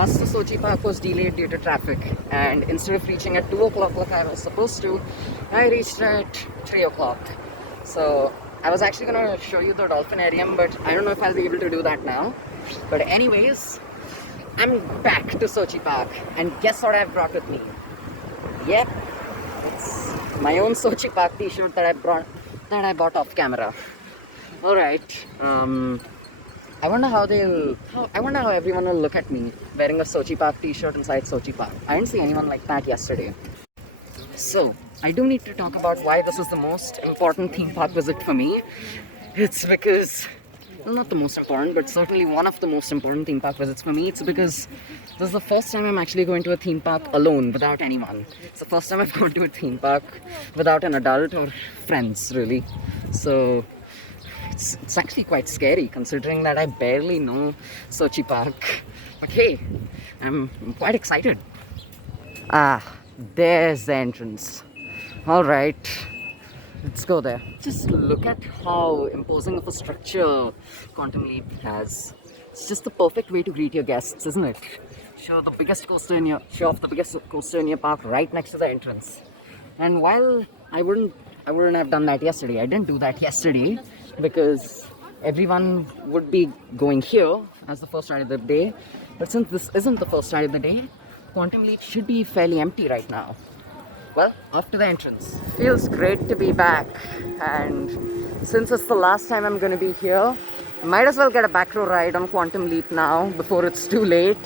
bus to Sochi Park was delayed due to traffic, and instead of reaching at 2 o'clock like I was supposed to, I reached at 3 o'clock. So I was actually gonna show you the dolphinarium, but I don't know if I'll be able to do that now. But anyways, I'm back to Sochi Park, and guess what I've brought with me? Yep, it's my own Sochi Park t-shirt that I bought off camera. Alright, I wonder how everyone will look at me wearing a Sochi Park t-shirt inside Sochi Park. I didn't see anyone like that yesterday. So, I do need to talk about why this is the most important theme park visit for me. It's because, well, not the most important, but certainly one of the most important theme park visits for me. It's because this is the first time I'm actually going to a theme park alone, without anyone. It's the first time I've gone to a theme park without an adult or friends, really. So, it's actually quite scary considering that I barely know Sochi Park. But hey, I'm quite excited. Ah, there's the entrance. Alright, let's go there. Just look at how imposing of a structure Quantum Leap has. It's just the perfect way to greet your guests, isn't it? Show off the biggest coaster in your park right next to the entrance. And while I wouldn't have done that yesterday, I didn't do that yesterday because everyone would be going here as the first ride of the day. But since this isn't the first ride of the day, Quantum Leap should be fairly empty right now. Well, off to the entrance. Feels great to be back, and since it's the last time I'm going to be here, I might as well get a back row ride on Quantum Leap now before it's too late.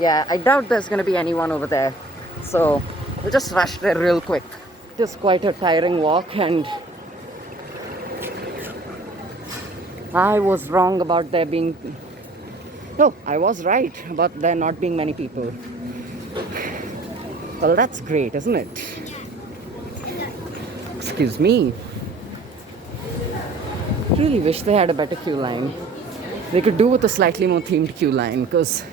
Yeah, I doubt there's going to be anyone over there, so we'll just rush there real quick. It is quite a tiring walk, and I was wrong about there being... No, I was right about there not being many people. Well, that's great, isn't it? Excuse me. Really wish they had a better queue line. They could do with a slightly more themed queue line, because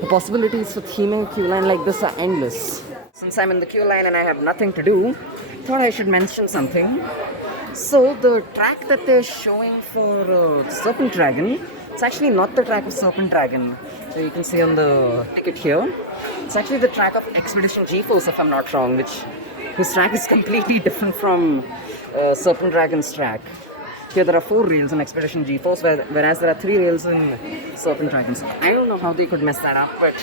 the possibilities for theming a queue line like this are endless. Since I'm in the queue line and I have nothing to do, thought I should mention something. So the track that they're showing for Serpent Dragon, it's actually not the track of Serpent Dragon. So you can see on the ticket here, it's actually the track of Expedition GeForce, if I'm not wrong, whose track is completely different from Serpent Dragon's track. Here there are 4 rails in Expedition GeForce, whereas there are 3 rails in Serpent Dragon. So I don't know how they could mess that up, but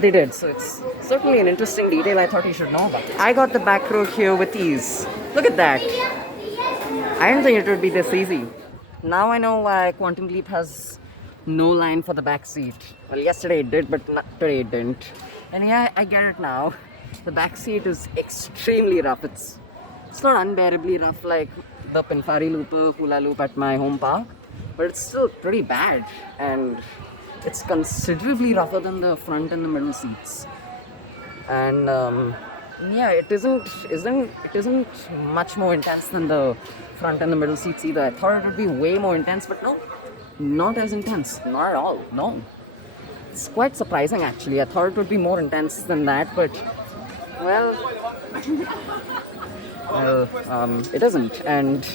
they did. So it's certainly an interesting detail I thought you should know about. I got the back row here with ease. Look at that. I didn't think it would be this easy. Now I know why Quantum Leap has no line for the back seat. Well, yesterday it did, but today it didn't. And yeah, I get it now. The back seat is extremely rough. It's not unbearably rough like the Pinfari Loop, Hula Loop at my home park, but it's still pretty bad, and it's considerably rougher than the front and the middle seats. And yeah, it isn't much more intense than the front and the middle seats either. I thought it would be way more intense, but no, not as intense, not at all. No, it's quite surprising actually. I thought it would be more intense than that, but well, it isn't. And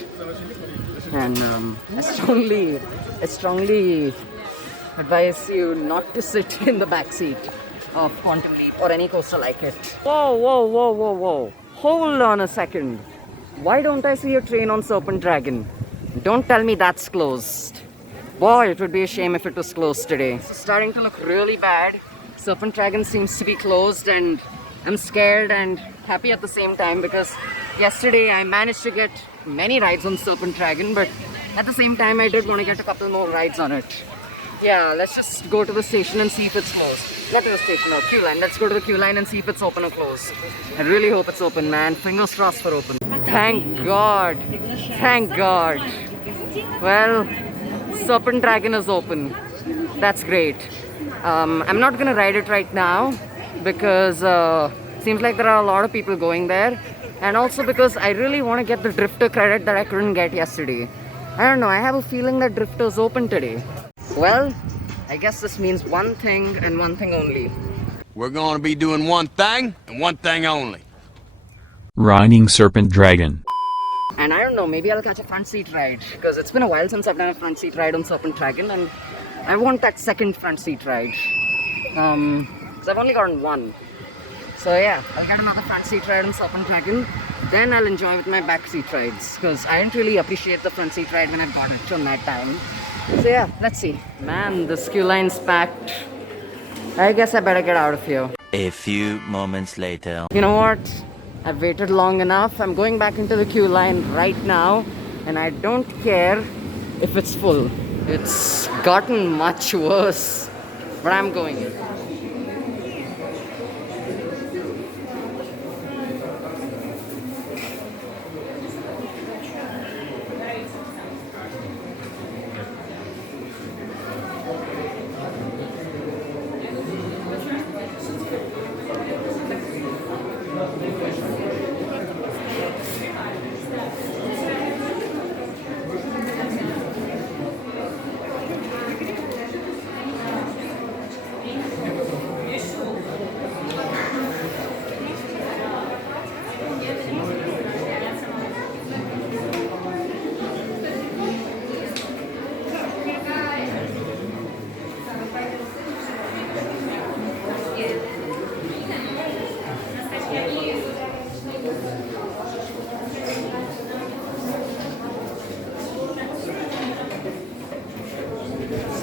I strongly advise you not to sit in the back seat of Quantum Leap or any coaster like it. Whoa. Hold on a second. Why don't I see a train on Serpent Dragon? Don't tell me that's closed. Boy, it would be a shame if it was closed today. It's starting to look really bad. Serpent Dragon seems to be closed, and I'm scared and happy at the same time because yesterday I managed to get many rides on Serpent Dragon, but at the same time I did want to get a couple more rides on it. Yeah, let's just go to the station and see if it's closed. Not to the station, no, queue line. Let's go to the queue line and see if it's open or closed. I really hope it's open, man. Fingers crossed for open. Thank God. Thank God. Well, Serpent Dragon is open. That's great. I'm not gonna ride it right now because seems like there are a lot of people going there, and also because I really want to get the Drifter credit that I couldn't get yesterday. I don't know, I have a feeling that Drifter's open today. Well, I guess this means one thing and one thing only. We're going to be doing one thing and one thing only. Riding Serpent Dragon. And I don't know, maybe I'll catch a front seat ride, because it's been a while since I've done a front seat ride on Serpent Dragon, and I want that second front seat ride. So I've only gotten one. So yeah, I'll get another front seat ride on Serpent Dragon. Then I'll enjoy with my back seat rides because I didn't really appreciate the front seat ride when I got it on that time. So yeah, let's see. Man, this queue line's packed. I guess I better get out of here. A few moments later. You know what? I've waited long enough. I'm going back into the queue line right now, and I don't care if it's full. It's gotten much worse, but I'm going in.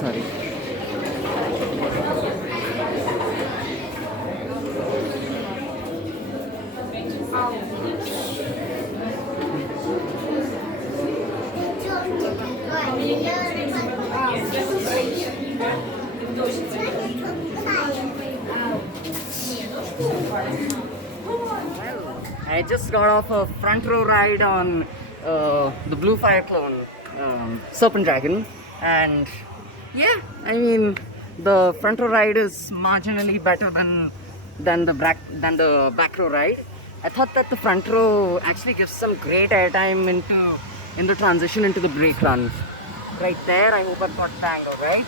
Sorry. I just got off a front row ride on the Blue Fire Clone Serpent Dragon, and yeah, I mean the front row ride is marginally better than the back row ride. I thought that the front row actually gives some great airtime in the transition into the brake run. Right there, I hope I've got the angle right.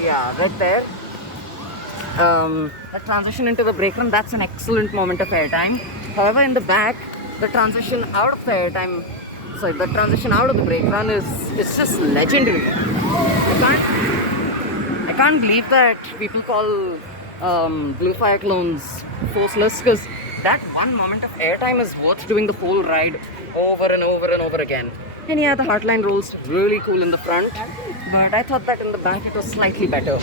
Yeah, right there. The transition into the brake run, that's an excellent moment of airtime. However, in the back, the transition out of the airtime, sorry, the transition out of the brake run is just legendary. I can't believe that people call Blue Fire Clones forceless, because that one moment of airtime is worth doing the whole ride over and over and over again. And yeah, the Heartline rolls really cool in the front, but I thought that in the back it was slightly better.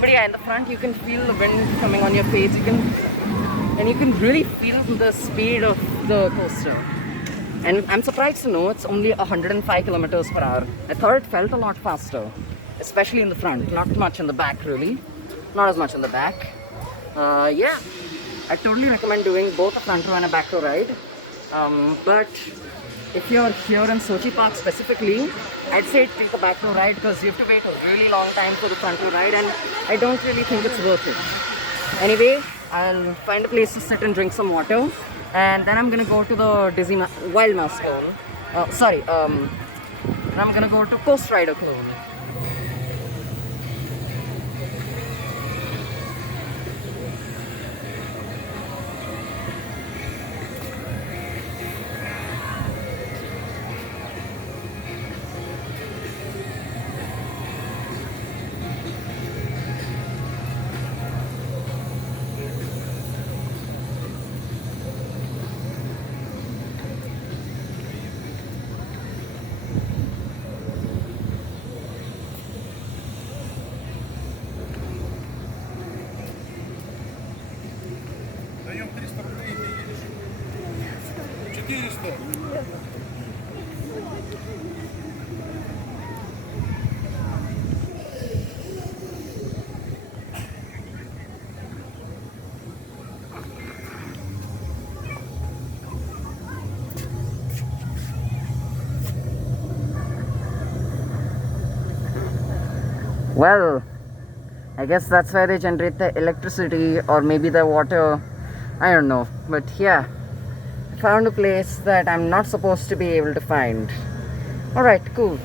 But yeah, in the front you can feel the wind coming on your face, you can really feel the speed of the coaster. And I'm surprised to know it's only 105 kilometers per hour. I thought it felt a lot faster, especially in the front, not much in the back really. Not as much in the back. Yeah, I totally recommend doing both a front row and a back row ride. But if you're here in Sochi Park specifically, I'd say take the back row ride because you have to wait a really long time for the front row ride, and I don't really think it's worth it. Anyway, I'll find a place to sit and drink some water, and then I'm gonna go to the Wild Mouse Clone. And I'm gonna go to Coast Rider Clone. Даем 300 рублей и ты едешь. 400. Well, I guess that's where they generate the electricity, or maybe the water, I don't know. But yeah, I found a place that I'm not supposed to be able to find. Alright, cool.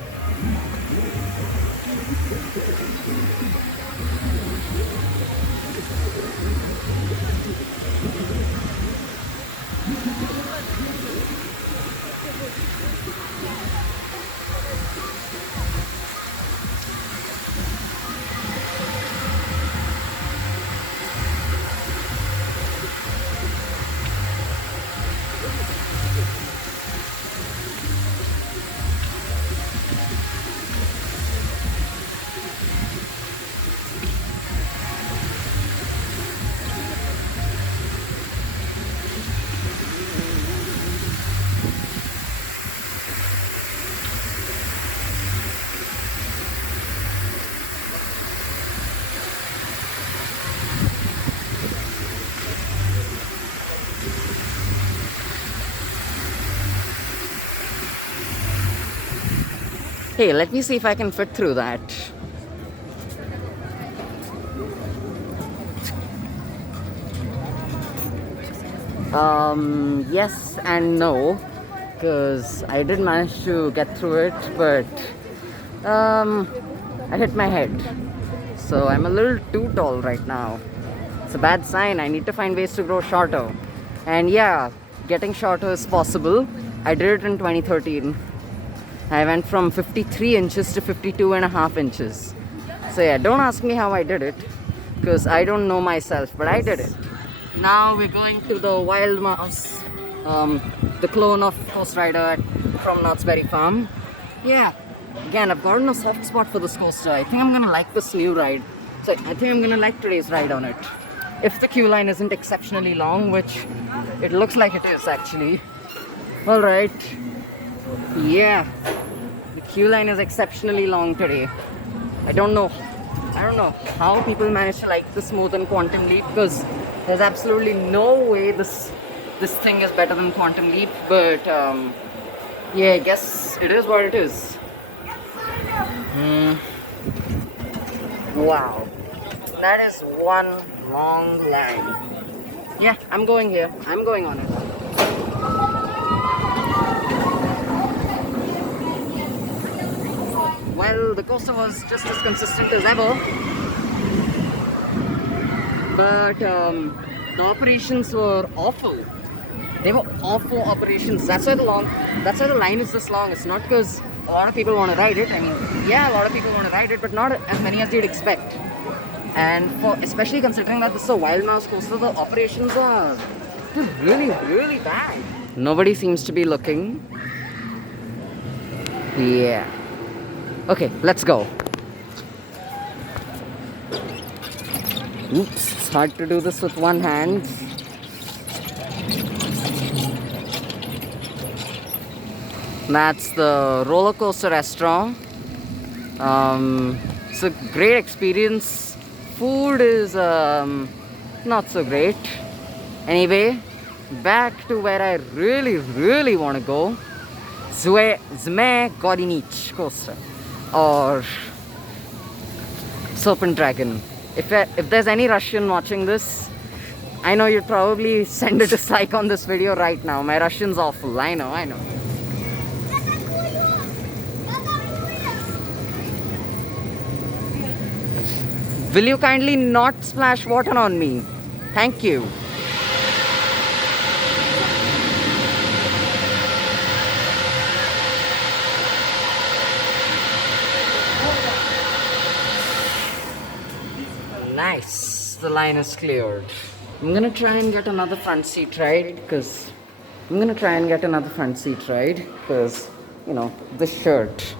Hey, let me see if I can fit through that. Yes and no, because I did manage to get through it, but I hit my head. So I'm a little too tall right now. It's a bad sign. I need to find ways to grow shorter. And yeah, getting shorter is possible. I did it in 2013. I went from 53 inches to 52 and a half inches. So yeah, don't ask me how I did it, because I don't know myself, but I did it. Now we're going to the Wild Mouse, the clone of Coast Rider from Knott's Berry Farm. Yeah, again, I've gotten a soft spot for this coaster. I think I'm gonna like this new ride. So I think I'm gonna like today's ride on it. If the queue line isn't exceptionally long, which it looks like it is actually. Alright. Yeah. The queue line is exceptionally long today. I don't know how people manage to like this more than Quantum Leap, because there's absolutely no way this thing is better than Quantum Leap, but yeah, I guess it is what it is. Wow, that is one long line. Yeah, I'm going here. I'm going on it. Well, the coaster was just as consistent as ever, but the operations were awful. They were awful operations. That's why the line is this long. It's not because a lot of people want to ride it. I mean, yeah, a lot of people want to ride it, but not as many as you'd expect. And especially considering that this is a Wild Mouse coaster, the operations are really, really bad. Nobody seems to be looking. Yeah. Okay, let's go. Oops, it's hard to do this with one hand. That's the roller coaster restaurant. It's a great experience. Food is not so great. Anyway, back to where I really, really want to go. Zmé Godinic coaster, or Serpent Dragon. If there's any Russian watching this, I know you'd probably send a dislike on this video right now. My Russian's awful. I know. Will you kindly not splash water on me? Thank you. Nice. The line is cleared. I'm gonna try and get another front seat ride because you know, this shirt.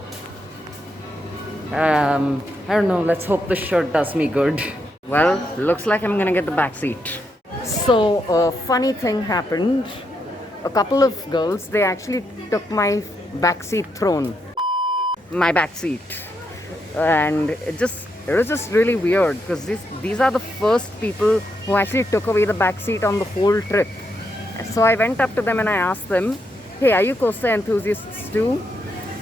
I don't know, let's hope this shirt does me good. Well, looks like I'm gonna get the back seat. So, a funny thing happened. A couple of girls, they actually took my back seat throne. My back seat. And it was just really weird because these are the first people who actually took away the back seat on the whole trip. So I went up to them and I asked them, hey, are you coaster enthusiasts too?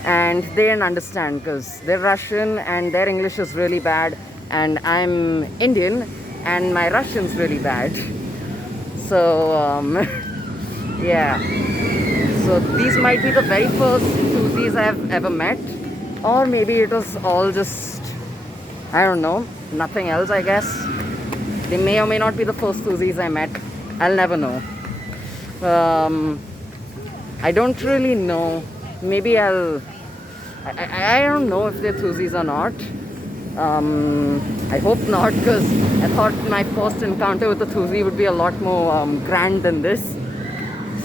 And they didn't understand because they're Russian and their English is really bad, and I'm Indian and my Russian's really bad. So yeah, so these might be the very first enthusiasts I've ever met, or maybe it was all just, I don't know, nothing else, I guess. They may or may not be the first enthusiasts I met. I'll never know. I don't really know. Maybe I don't know if they're enthusiasts or not. I hope not, because I thought my first encounter with the Thuzi would be a lot more grand than this.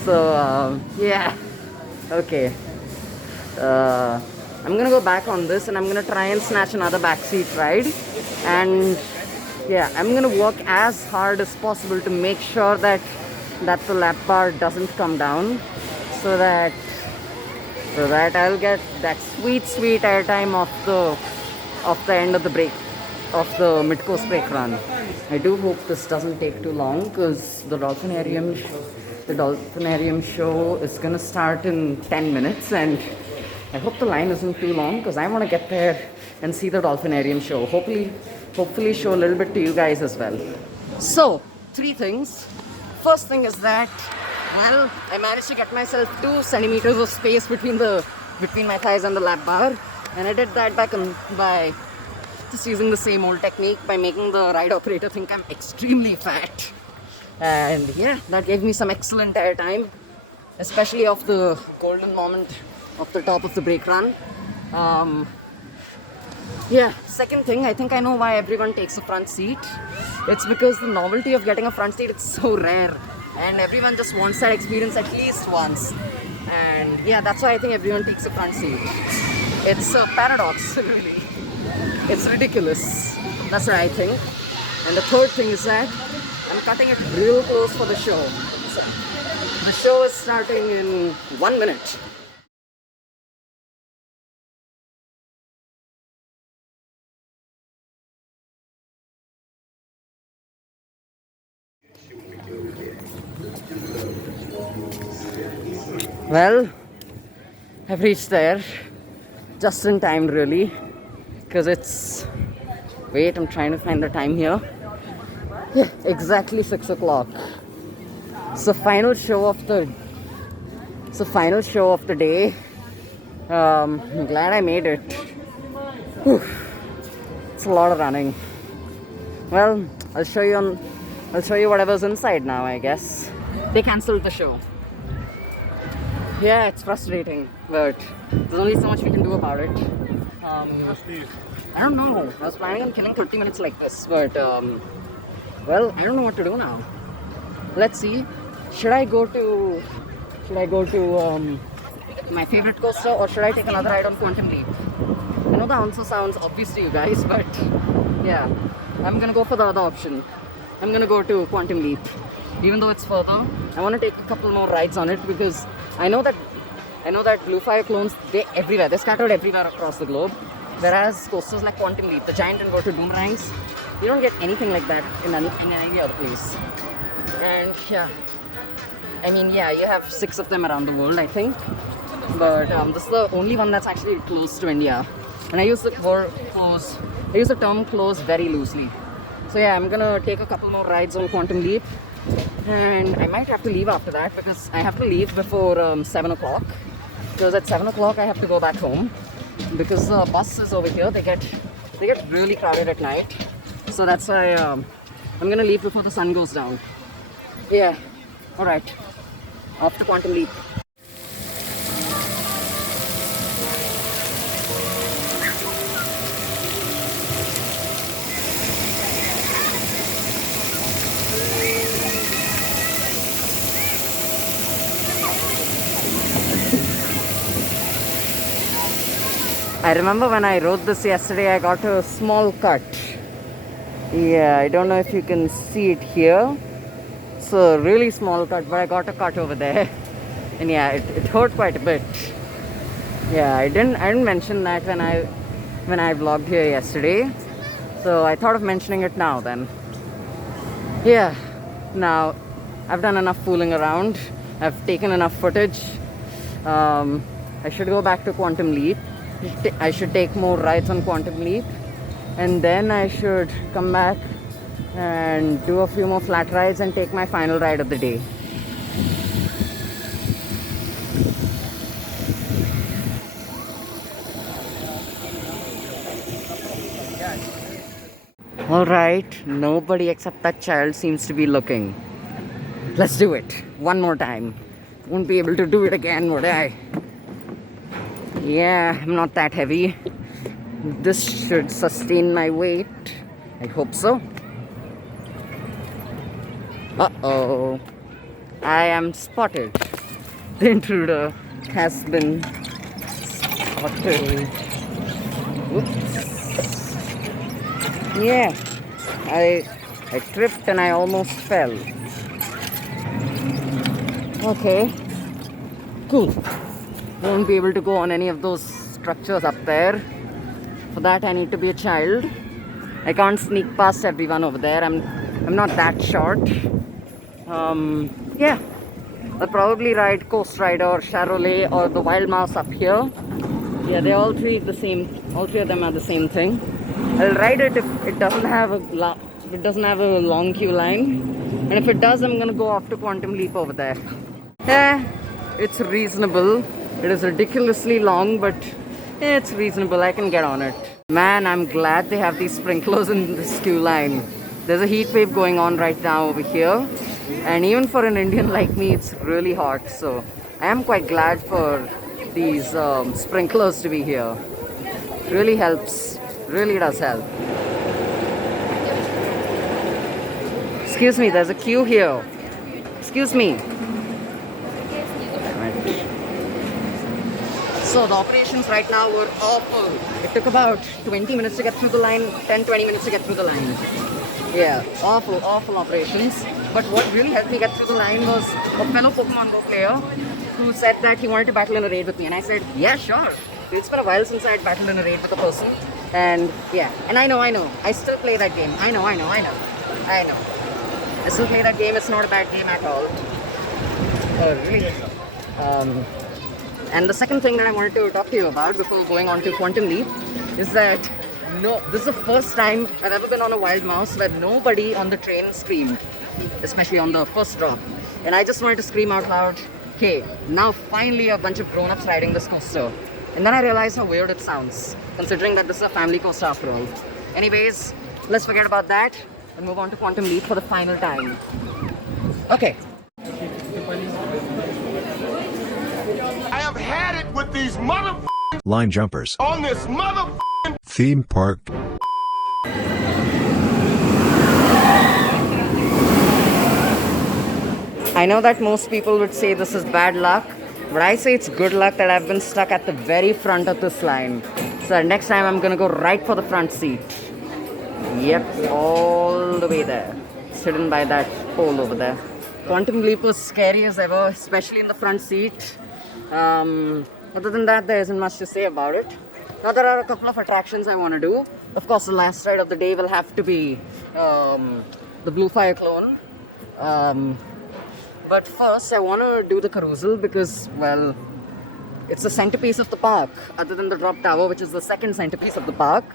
So yeah, okay. I'm gonna go back on this and I'm gonna try and snatch another backseat ride. And yeah, I'm gonna work as hard as possible to make sure that the lap bar doesn't come down, so that I'll get that sweet airtime of the end of the break, of the mid-course break run. I do hope this doesn't take too long, because the Dolphinarium show is gonna start in 10 minutes, and I hope the line isn't too long because I want to get there and see the Dolphinarium show. Hopefully show a little bit to you guys as well. So, three things. First thing is that, well, I managed to get myself 2 centimeters of space between my thighs and the lap bar, and I did that by just using the same old technique by making the ride operator think I'm extremely fat. And yeah, that gave me some excellent air time, especially off the golden moment of the top of the brake run. Yeah, second thing, I think I know why everyone takes a front seat. It's because the novelty of getting a front seat, it's so rare, and everyone just wants that experience at least once. And yeah, that's why I think everyone takes a front seat. It's a paradox, really. It's ridiculous. That's what I think. And the third thing is that I'm cutting it real close for the show. So, the show is starting in 1 minute. Well, I've reached there just in time, really, because it's, wait, I'm trying to find the time here. Yeah, exactly 6 o'clock. It's the final show of the day. I'm glad I made it. Whew. It's a lot of running. Well, I'll show you whatever's inside now, I guess. They cancelled the show. Yeah, it's frustrating, but there's only so much we can do about it. I don't know. I was planning on killing 30 minutes like this, but well, I don't know what to do now. Let's see. Should I go to my favorite coaster, or should I take another ride on Quantum Leap? I know the answer sounds obvious to you guys, but yeah, I'm gonna go for the other option. I'm gonna go to Quantum Leap. Even though it's further, I want to take a couple more rides on it because I know that Blue Fire clones, they're scattered everywhere across the globe. Whereas coasters like Quantum Leap, the giant inverted boomerangs, you don't get anything like that in any other place. And yeah, I mean, yeah, you have 6 of them around the world, I think. But this is the only one that's actually close to India. And I use the term close very loosely. So yeah, I'm gonna take a couple more rides on Quantum Leap. And I might have to leave after that because I have to leave before 7 o'clock. Because at 7 o'clock I have to go back home. Because the buses over here, they get really crowded at night. So that's why I'm gonna leave before the sun goes down. Yeah, alright. Off to Quantum Leap. I remember when I rode this yesterday, I got a small cut. Yeah, I don't know if you can see it here. It's a really small cut, but I got a cut over there. And yeah, it hurt quite a bit. Yeah, I didn't mention that when I vlogged here yesterday. So I thought of mentioning it now then. Yeah, now I've done enough fooling around. I've taken enough footage. I should go back to Quantum Leap. I should take more rides on Quantum Leap, and then I should come back and do a few more flat rides and take my final ride of the day. Alright, nobody except that child seems to be looking. Let's do it one more time. Won't be able to do it again, would I? Yeah, I'm not that heavy. This should sustain my weight. I hope so. Uh-oh. I am spotted. The intruder has been spotted. Whoops. Yeah, I tripped and I almost fell. Okay. Cool. Won't be able to go on any of those structures up there. For that I need to be a child. I can't sneak past everyone over there. I'm not that short. Yeah, I'll probably ride Coast Rider or Charolais or the Wild Mouse up here. Yeah, they all three the same. All three of them are the same thing. I'll ride it if it doesn't have a long queue line, and if it does, I'm gonna go off to Quantum Leap over there. Yeah, it's reasonable. It is ridiculously long, but it's reasonable. I can get on it. Man, I'm glad they have these sprinklers in this queue line. There's a heat wave going on right now over here, and even for an Indian like me, it's really hot. So I am quite glad for these sprinklers to be here. Really helps. Really does help. Excuse me, there's a queue here. Excuse me. So the operations right now were awful. It took about 20 minutes to get through the line, 10-20 minutes to get through the line. Yeah, awful operations. But what really helped me get through the line was a fellow Pokemon Go player who said that he wanted to battle in a raid with me. And I said, yeah, sure. It's been a while since I had battled in a raid with a person. And yeah, and I know. I still play that game. I know. I still play that game. It's not a bad game at all. Really. And the second thing that I wanted to talk to you about before going on to Quantum Leap is that this is the first time I've ever been on a wild mouse where nobody on the train screamed, especially on the first drop. And I just wanted to scream out loud, hey, now finally a bunch of grown-ups riding this coaster. And then I realized how weird it sounds, considering that this is a family coaster after all. Anyways, let's forget about that and move on to Quantum Leap for the final time. Okay. I have had it with these Line jumpers. on this Theme park. I know that most people would say this is bad luck, but I say it's good luck that I've been stuck at the very front of this line. So next time I'm gonna go right for the front seat. Yep, all the way there. Sitting by that pole over there. Quantum Leap was scary as ever, especially in the front seat. Other than that, there isn't much to say about it. Now there are a couple of attractions I want to do. Of course, the last ride of the day will have to be the Blue Fire Clone. But first, I want to do the carousel because, well, it's the centerpiece of the park. Other than the drop tower, which is the second centerpiece of the park,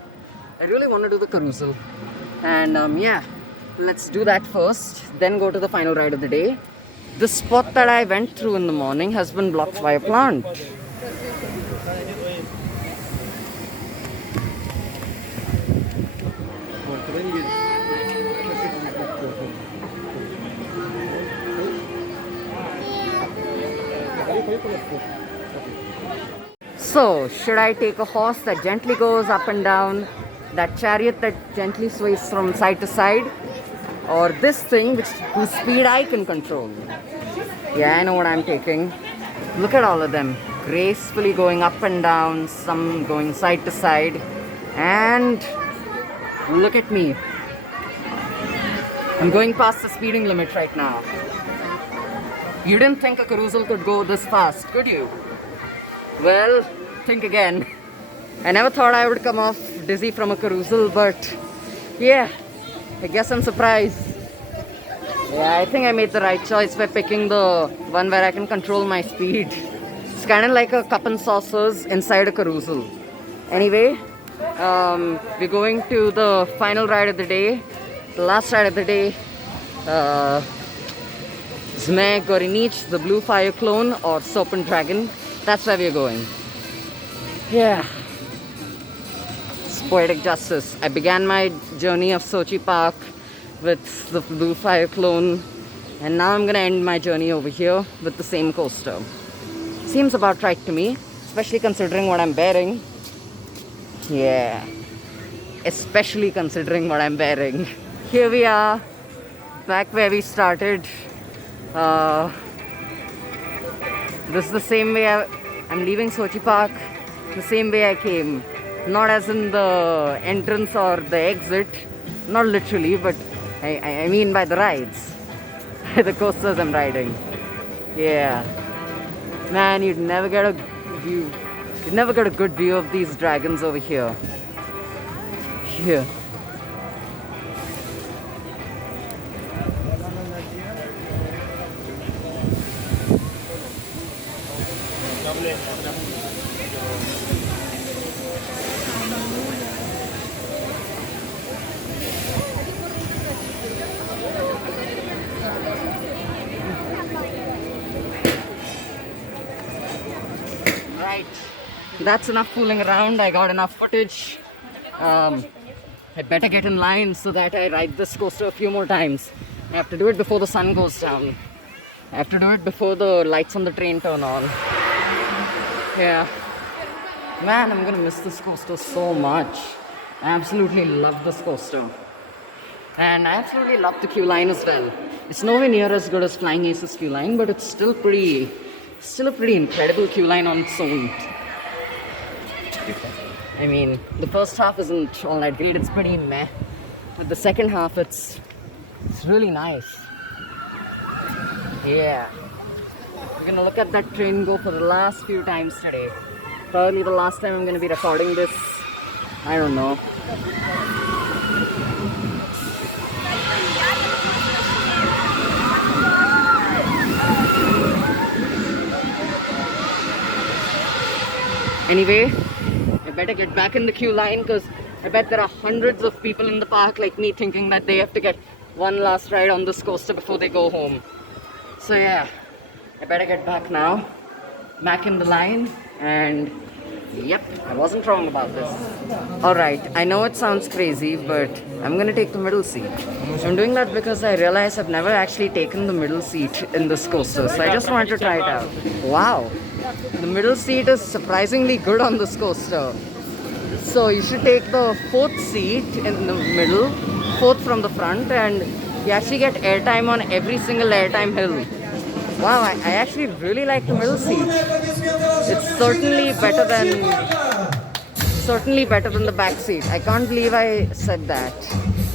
I really want to do the carousel. And yeah, let's do that first, then go to the final ride of the day. The spot that I went through in the morning has been blocked by a plant. So, should I take a horse that gently goes up and down, that chariot that gently sways from side to side, or this thing whose speed I can control? Yeah, I know what I'm taking. Look at all of them, gracefully going up and down, some going side to side, and look at me. I'm going past the speeding limit right now. You didn't think a carousel could go this fast, could you? Well, think again. I never thought I would come off dizzy from a carousel, but yeah, I guess I'm surprised. Yeah, I think I made the right choice by picking the one where I can control my speed. It's kind of like a cup and saucers inside a carousel. Anyway, we're going to the final ride of the day, the last ride of the day. Zmai Gorinich, the Blue Fire Clone, or Serpent Dragon. That's where we're going. Yeah. It's poetic justice. I began my journey of Sochi Park with the Blue Fire Clone, and now I'm gonna end my journey over here with the same coaster. Seems about right to me, especially considering what I'm wearing. Yeah. Especially considering what I'm wearing. Here we are, back where we started. This is the same way I'm leaving Sochi Park, the same way I came. Not as in the entrance or the exit, not literally, but I mean by the rides, the coasters I'm riding. Yeah. Man, you'd never get a good view of these dragons over here. Here. that's enough fooling around. I got enough footage. I better get in line so that I ride this coaster a few more times. I have to do it before the sun goes down. I have to do it before the lights on the train turn on. Yeah. Man, I'm gonna miss this coaster so much. I absolutely love this coaster. And I absolutely love the queue line as well. It's nowhere near as good as Flying Aces queue line, but it's still a pretty incredible queue line on its own. I mean, the first half isn't all that great, it's pretty meh. But the second half, it's really nice. Yeah. We're gonna look at that train go for the last few times today. Probably the last time I'm gonna be recording this. I don't know. Anyway, I better get back in the queue line because I bet there are hundreds of people in the park like me thinking that they have to get one last ride on this coaster before they go home. So yeah, I better get back now. Back in the line, and yep, I wasn't wrong about this. Alright, I know it sounds crazy, but I'm gonna take the middle seat. I'm doing that because I realize I've never actually taken the middle seat in this coaster, so I just wanted to try it out. Wow, the middle seat is surprisingly good on this coaster. So you should take the fourth seat in the middle, fourth from the front, and you actually get airtime on every single airtime hill. Wow, I actually really like the middle seat. It's certainly better than the back seat. I can't believe I said that.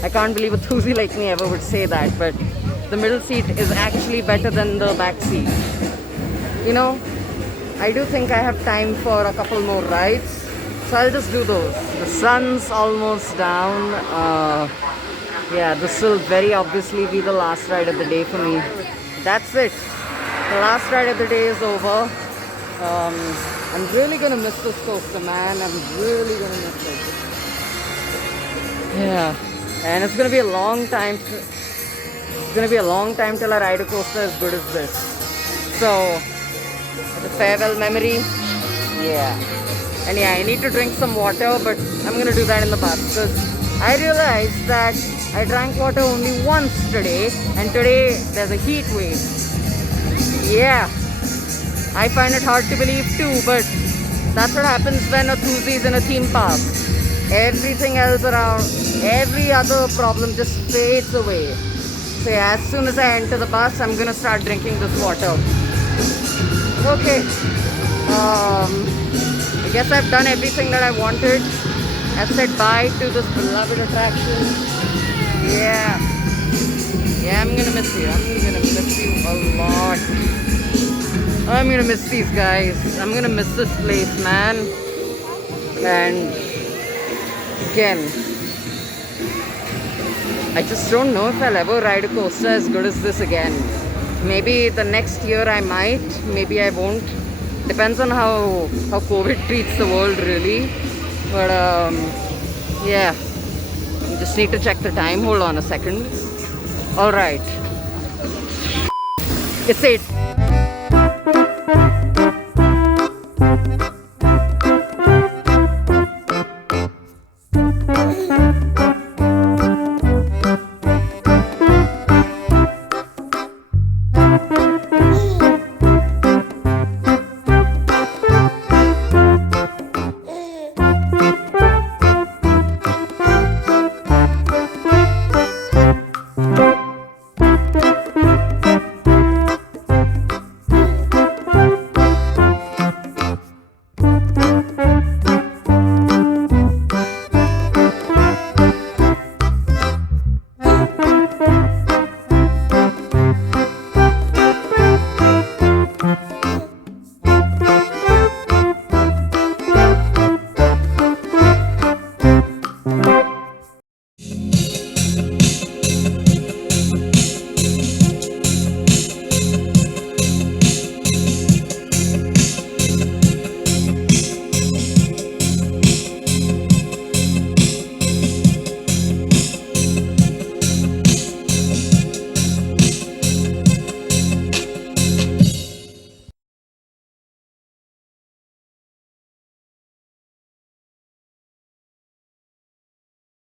I can't believe a thuzi like me ever would say that, but the middle seat is actually better than the back seat. You know, I do think I have time for a couple more rides, so I'll just do those. The sun's almost down. Yeah, this will very obviously be the last ride of the day for me. That's it. The last ride of the day is over. I'm really gonna miss this coaster, man. I'm really gonna miss it. Yeah, and it's gonna be a long time. It's gonna be a long time till I ride a coaster as good as this. So, the farewell memory. Yeah, and yeah, I need to drink some water, but I'm gonna do that in the bus because I realized that I drank water only once today, and today there's a heat wave. Yeah, I find it hard to believe too, but that's what happens when a thuzi is in a theme park. Everything else around, every other problem just fades away. So yeah, as soon as I enter the bus, I'm gonna start drinking this water. Okay, I guess I've done everything that I wanted. I've said bye to this beloved attraction. Yeah, I'm gonna miss you. I'm gonna miss you a lot. I'm gonna miss these guys. I'm gonna miss this place, man. And again, I just don't know if I'll ever ride a coaster as good as this again. Maybe the next year I might, maybe I won't. Depends on how COVID treats the world, really. But yeah, you just need to check the time. Hold on a second. Alright. It's 8.